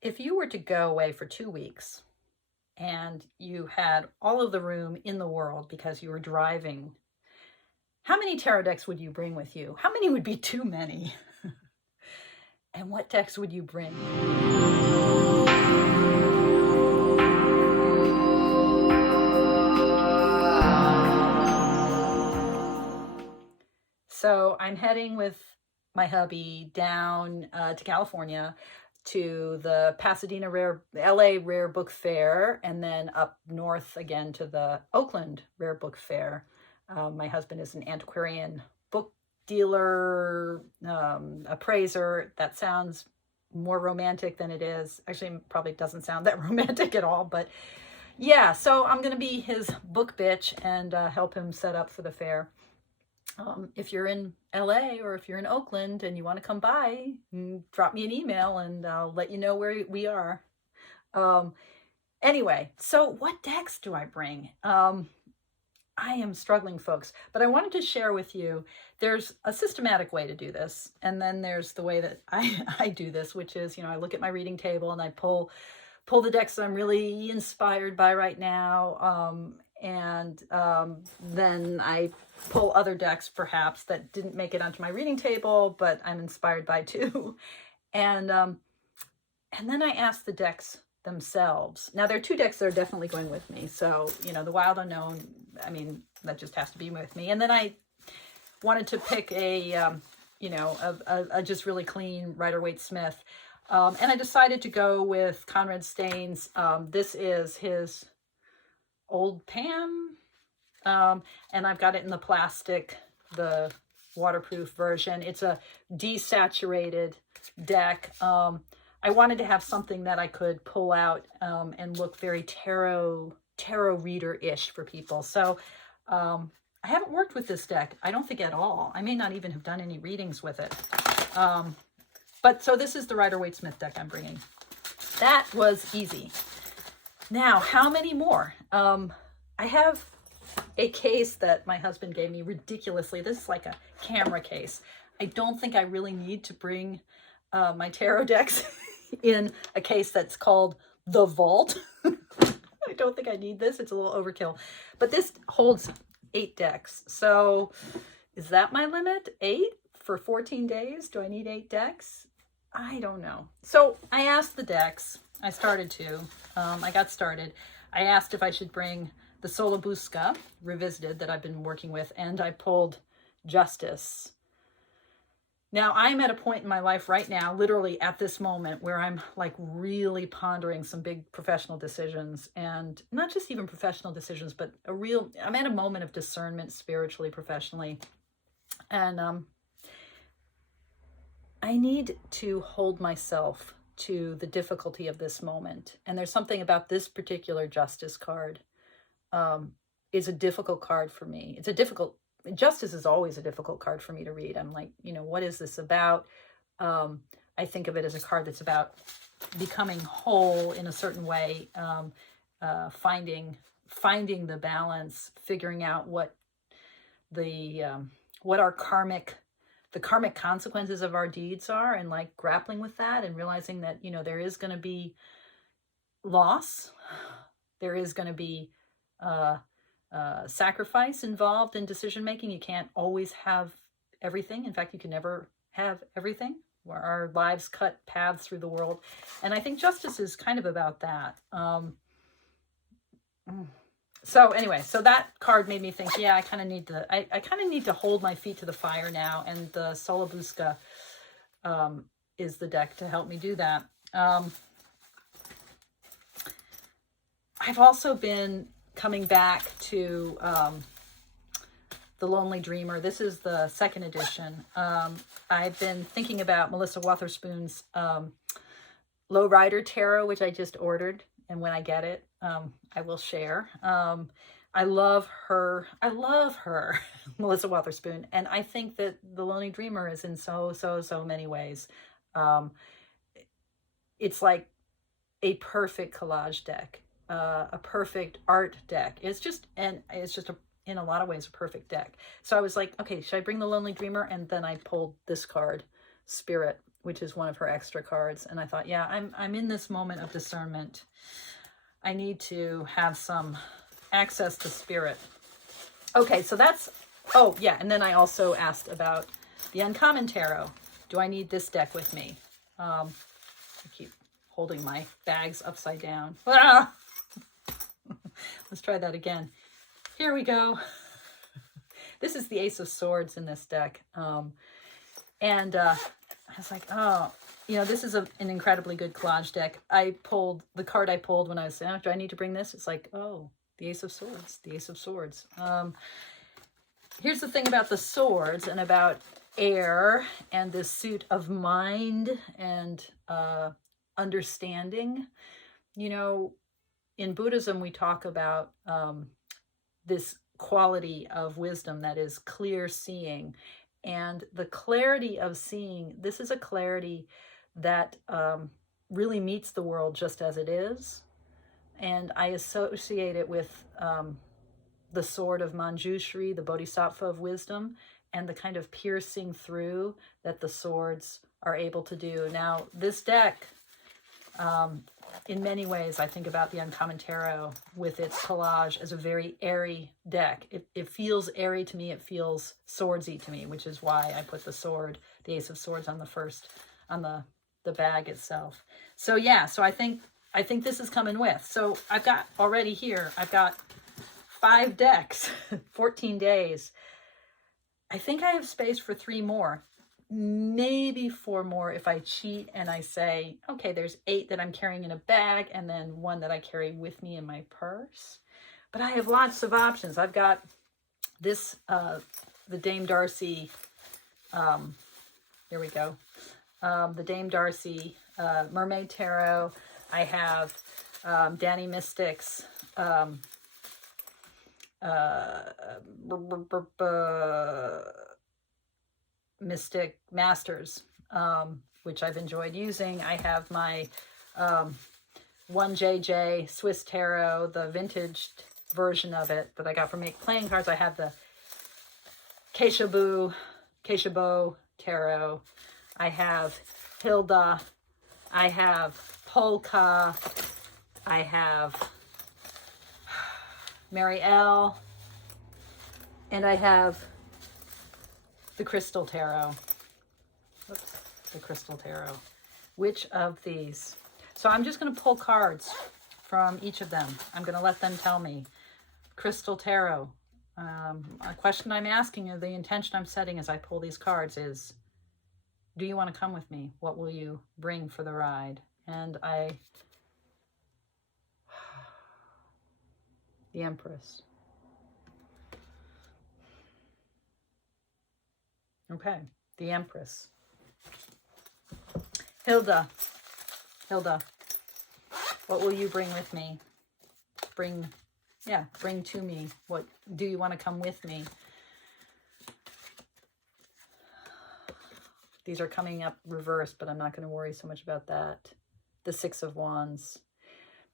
If you were to go away for 2 weeks and you had all of the room in the world because you were driving, how many tarot decks would you bring with you? How many would be too many? And what decks would you bring? So I'm heading with my hubby down to California, to the Pasadena LA Rare Book Fair, and then up north again to the Oakland Rare Book Fair. My husband is an antiquarian book dealer, appraiser. That sounds more romantic than it is. Actually, it probably doesn't sound that romantic at all, but yeah, so I'm going to be his book bitch and help him set up for the fair. If you're in LA or if you're in Oakland and you want to come by, drop me an email and I'll let you know where we are. Anyway, so what decks do I bring? I am struggling, folks, but I wanted to share with you, there's a systematic way to do this. And then there's the way that I do this, which is, I look at my reading table and I pull the decks that I'm really inspired by right now. And then I pull other decks perhaps that didn't make it onto my reading table, but I'm inspired by too. And then I ask the decks themselves. Now there are 2 decks that are definitely going with me. So, the Wild Unknown, that just has to be with me. And then I wanted to pick a just really clean Rider-Waite-Smith. And I decided to go with Conrad Stain's. This is his Old Pam. And I've got it in the plastic, the waterproof version. It's a desaturated deck. I wanted to have something that I could pull out and look very tarot reader-ish for people. So I haven't worked with this deck, I don't think at all. I may not even have done any readings with it. But so this is the Rider-Waite-Smith deck I'm bringing. That was easy. Now, how many more? I have a case that my husband gave me ridiculously. This is like a camera case. I don't think I really need to bring my tarot decks in a case that's called The Vault. I don't think I need this. It's a little overkill. But this holds 8 decks. So is that my limit? 8 for 14 days? Do I need 8 decks? I don't know. So I asked the decks. I started to. I got started. I asked if I should bring the Solobusca Revisited that I've been working with, and I pulled Justice. Now, I'm at a point in my life right now, literally at this moment, where I'm like really pondering some big professional decisions, and not just even professional decisions, but I'm at a moment of discernment spiritually, professionally. And I need to hold myself to the difficulty of this moment. And there's something about this particular Justice card is a difficult card for me. Justice is always a difficult card for me to read. I'm like, what is this about? I think of it as a card that's about becoming whole in a certain way, finding the balance, figuring out what our karmic consequences of our deeds are, and like grappling with that and realizing that, there is going to be loss. There is going to be sacrifice involved in decision making. You can't always have everything. In fact, you can never have everything. Where our lives cut paths through the world, and I think Justice is kind of about that. So anyway, so that card made me think, yeah, I kind of need to hold my feet to the fire now, and the Solobusca is the deck to help me do that. I've also been coming back to The Lonely Dreamer. This is the 2nd edition. I've been thinking about Melissa Wotherspoon's Lowrider Tarot, which I just ordered, and when I get it, I will share. I love her, Melissa Wotherspoon, and I think that The Lonely Dreamer is in so many ways. It's like a perfect collage deck. A perfect art deck. It's just in a lot of ways a perfect deck. So I was like, okay, should I bring the Lonely Dreamer? And then I pulled this card, Spirit, which is one of her extra cards. And I thought, yeah, I'm in this moment of discernment. I need to have some access to spirit. Okay, so that's, oh yeah, and then I also asked about the Uncommon Tarot. Do I need this deck with me? I keep holding my bags upside down. Ah! Let's try that again. Here we go. This is the Ace of Swords in this deck. I was like, oh, you know, this is an incredibly good collage deck. I pulled the card I pulled when I was saying, oh, do I need to bring this? It's like, oh, the Ace of Swords, the Ace of Swords. Here's the thing about the swords and about air and this suit of mind and understanding. You know, in Buddhism, we talk about this quality of wisdom that is clear seeing. And the clarity of seeing, this is a clarity that really meets the world just as it is. And I associate it with the sword of Manjushri, the Bodhisattva of wisdom, and the kind of piercing through that the swords are able to do. Now, this deck, in many ways, I think about the Uncommon Tarot with its collage as a very airy deck. It feels airy to me. It feels swordsy to me, which is why I put the sword, the Ace of Swords, on the first, on the bag itself. So yeah, so I think this is coming with. So I've got already here, I've got 5 decks, 14 days. I think I have space for 3 more, maybe 4 more if I cheat and I say, okay, there's 8 that I'm carrying in a bag and then 1 that I carry with me in my purse. But I have lots of options. I've got this, the Dame Darcy, here we go, the Dame Darcy Mermaid Tarot. I have Dani Mystic's Mystic Masters, which I've enjoyed using. I have my 1JJ Swiss Tarot, the vintage version of it that I got from Make Playing Cards. I have the Keishobou Tarot. I have Hilda. I have Polka. I have Mary L. And I have the Crystal Tarot. Oops, the Crystal Tarot. Which of these? So I'm just going to pull cards from each of them. I'm going to let them tell me. Crystal Tarot. A question I'm asking, or the intention I'm setting as I pull these cards is, do you want to come with me? What will you bring for the ride? And the Empress. Okay, the Empress. Hilda, what will you bring with me? Bring to me. What do you want to come with me? These are coming up reversed, but I'm not going to worry so much about that. The Six of Wands.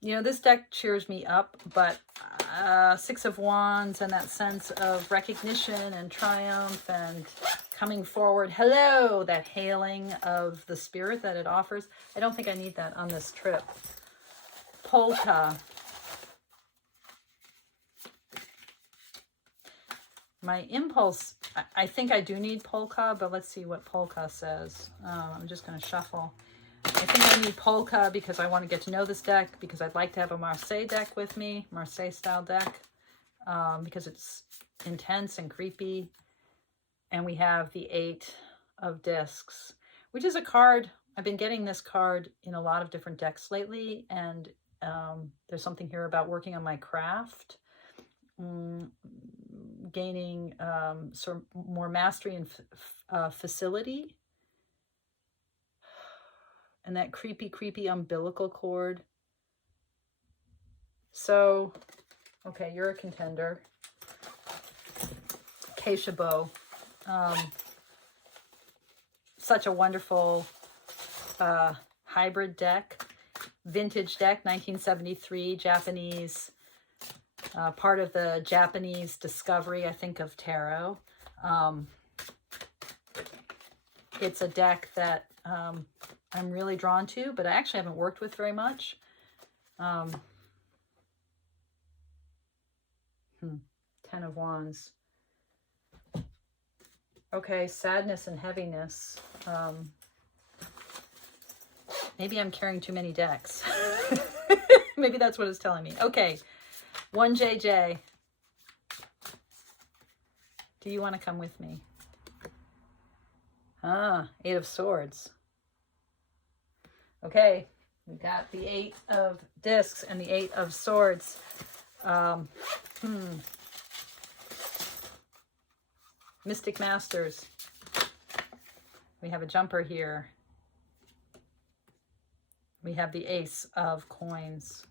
You know, this deck cheers me up, but Six of Wands and that sense of recognition and triumph and coming forward. Hello, that hailing of the spirit that it offers. I don't think I need that on this trip. Polka. My impulse, I think I do need polka, but let's see what polka says. I'm just going to shuffle. I think I need polka because I want to get to know this deck, because I'd like to have a Marseille deck with me, Marseille style deck, because it's intense and creepy. And we have the 8 of Discs, which is a card. I've been getting this card in a lot of different decks lately, and there's something here about working on my craft, gaining sort of more mastery and facility. And that creepy umbilical cord. So, okay, you're a contender. Keishobou. Such a wonderful hybrid deck. Vintage deck, 1973, Japanese. Part of the Japanese discovery, I think, of tarot. It's a deck that I'm really drawn to, but I actually haven't worked with very much. 10 of Wands. Okay, sadness and heaviness. Maybe I'm carrying too many decks. Maybe that's what it's telling me. Okay, 1JJ. Do you want to come with me? Ah, 8 of Swords. Okay, we got the 8 of Discs and the 8 of Swords. Mystic Masters. We have a jumper here. We have the Ace of Coins.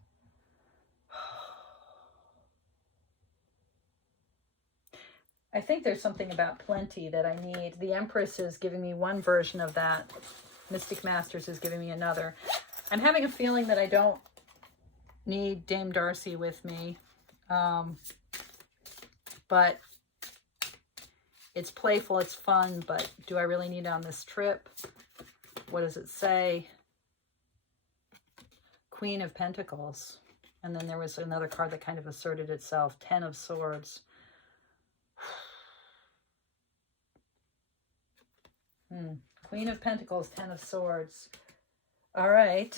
I think there's something about plenty that I need. The Empress is giving me one version of that. Mystic Masters is giving me another. I'm having a feeling that I don't need Dame Darcy with me. But it's playful, it's fun, but do I really need it on this trip? What does it say? Queen of Pentacles. And then there was another card that kind of asserted itself. 10 of Swords. Queen of Pentacles, 10 of Swords. All right.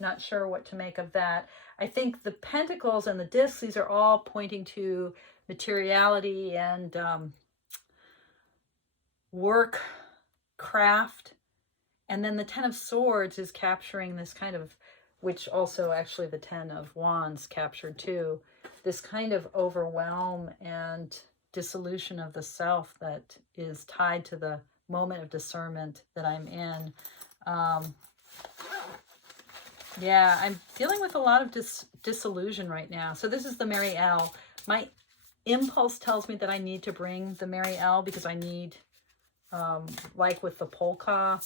Not sure what to make of that. I think the Pentacles and the Discs, these are all pointing to materiality and work, craft. And then the 10 of Swords is capturing this kind of, which also actually the 10 of Wands captured too, this kind of overwhelm and dissolution of the self that is tied to the moment of discernment that I'm in. Yeah, I'm dealing with a lot of disillusion right now. So this is the Mary L. My impulse tells me that I need to bring the Mary L because I need, like with the polka,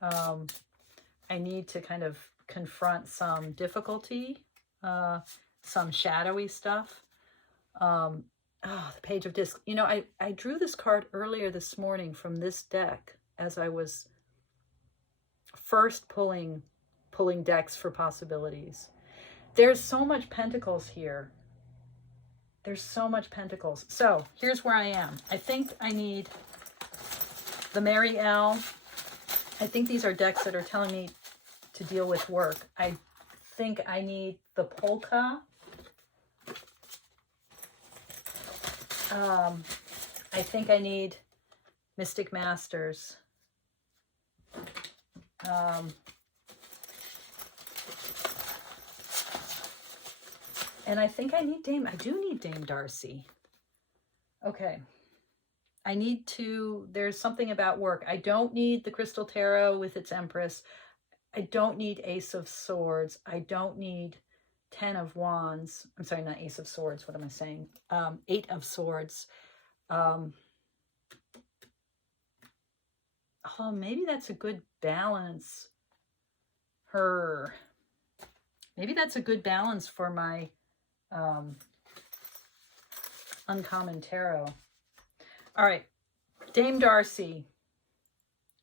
I need to kind of confront some difficulty, some shadowy stuff. Oh, the Page of Discs. You know, I drew this card earlier this morning from this deck as I was first pulling decks for possibilities. There's so much Pentacles here. There's so much Pentacles. So here's where I am. I think I need the Mary L. I think these are decks that are telling me to deal with work. I think I need the polka. I think I need Mystic Masters. And I think I need I do need Dame Darcy. Okay. I need to, there's something about work. I don't need the Crystal Tarot with its Empress. I don't need Ace of Swords. I don't need 10 of Wands. I'm sorry, not Ace of Swords. What am I saying? 8 of Swords. Oh, maybe that's a good balance. Maybe that's a good balance for my Uncommon Tarot. All right. Dame Darcy.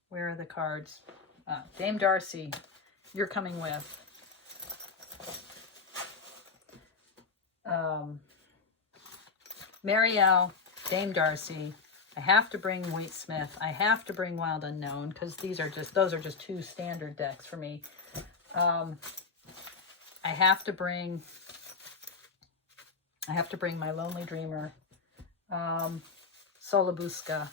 Where are the cards? Dame Darcy, you're coming with. Mary L, Dame Darcy. I have to bring Wheat Smith. I have to bring Wild Unknown because those are just two standard decks for me. I have to bring my Lonely Dreamer. Solabusca.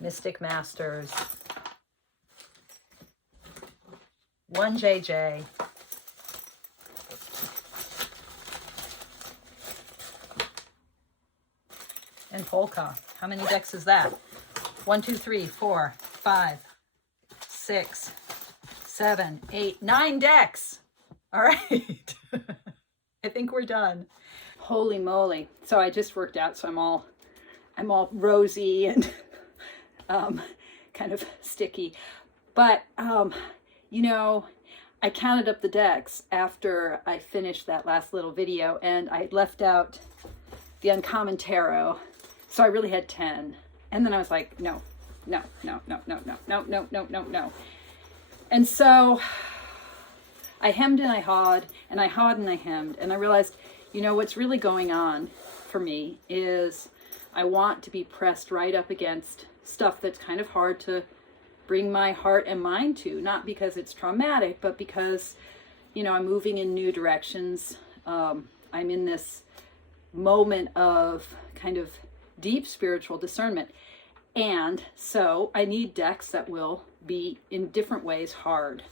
Mystic Masters. 1JJ. And polka. How many decks is that? 1, 2, 3, 4, 5, 6, 7, 8, 9 decks. All right. I think we're done. Holy moly. So I just worked out, so I'm all rosy and kind of sticky. But you know, I counted up the decks after I finished that last little video, and I left out the Uncommon Tarot. So I really had 10. And then I was like, no, no, no, no, no, no, no, no, no, no, no. And so I hemmed and I hawed, and I hawed and I hemmed, and I realized, you know, what's really going on for me is I want to be pressed right up against stuff that's kind of hard to bring my heart and mind to, not because it's traumatic, but because, you know, I'm moving in new directions. I'm in this moment of kind of deep spiritual discernment. And so I need decks that will be in different ways hard.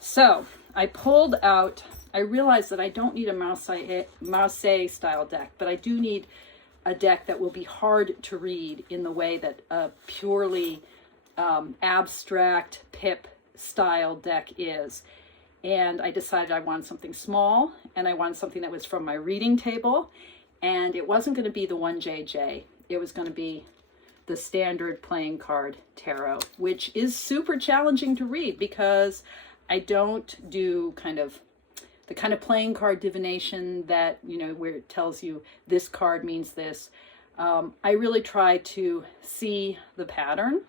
So I pulled out, I realized that I don't need a Marseille style deck, but I do need a deck that will be hard to read in the way that a purely abstract pip style deck is. And I decided I wanted something small, and I wanted something that was from my reading table, and it wasn't going to be the 1JJ. It was going to be the standard playing card tarot, which is super challenging to read because I don't do the kind of playing card divination that, you know, where it tells you this card means this. I really try to see the pattern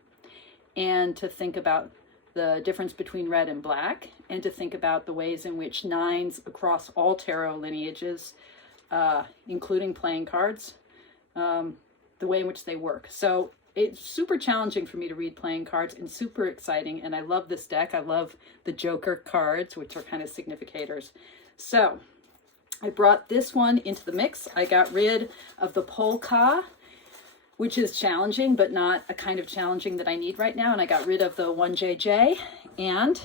and to think about the difference between red and black, and to think about the ways in which nines across all tarot lineages, including playing cards, the way in which they work. So it's super challenging for me to read playing cards and super exciting. And I love this deck. I love the Joker cards, which are kind of significators. So I brought this one into the mix. I got rid of the polka, which is challenging, but not a kind of challenging that I need right now. And I got rid of the 1JJ, and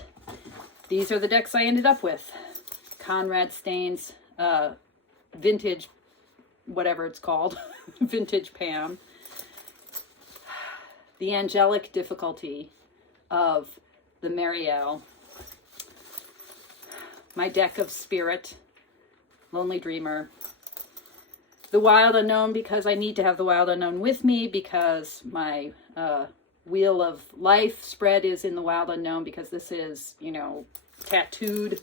these are the decks I ended up with. Conrad Stain's vintage, whatever it's called, vintage Pam. The Angelic Difficulty of the Marielle. My deck of Spirit, Lonely Dreamer. The Wild Unknown, because I need to have the Wild Unknown with me, because my Wheel of Life spread is in the Wild Unknown, because this is, you know, tattooed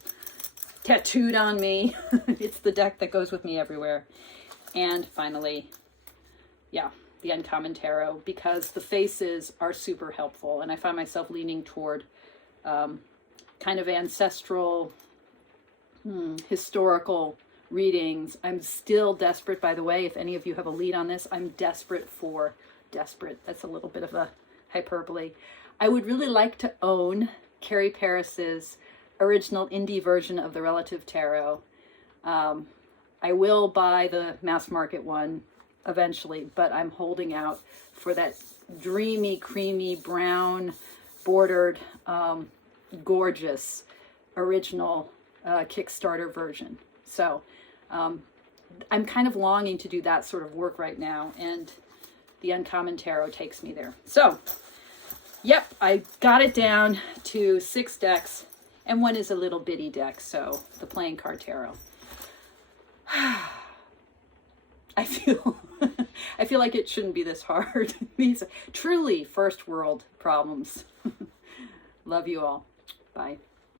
on me. It's the deck that goes with me everywhere. And finally, yeah, the Uncommon Tarot, because the faces are super helpful, and I find myself leaning toward kind of ancestral, historical readings. I'm still desperate, by the way, if any of you have a lead on this, I'm desperate. That's a little bit of a hyperbole. I would really like to own Carrie Paris's original indie version of the Relative Tarot. I will buy the mass market one eventually, but I'm holding out for that dreamy, creamy, brown bordered, gorgeous original Kickstarter version. So I'm kind of longing to do that sort of work right now, and the Uncommon Tarot takes me there. So, yep, I got it down to 6 decks, and one is a little bitty deck, so the Playing Card Tarot. I feel like it shouldn't be this hard. These are truly first world problems. Love you all. Bye.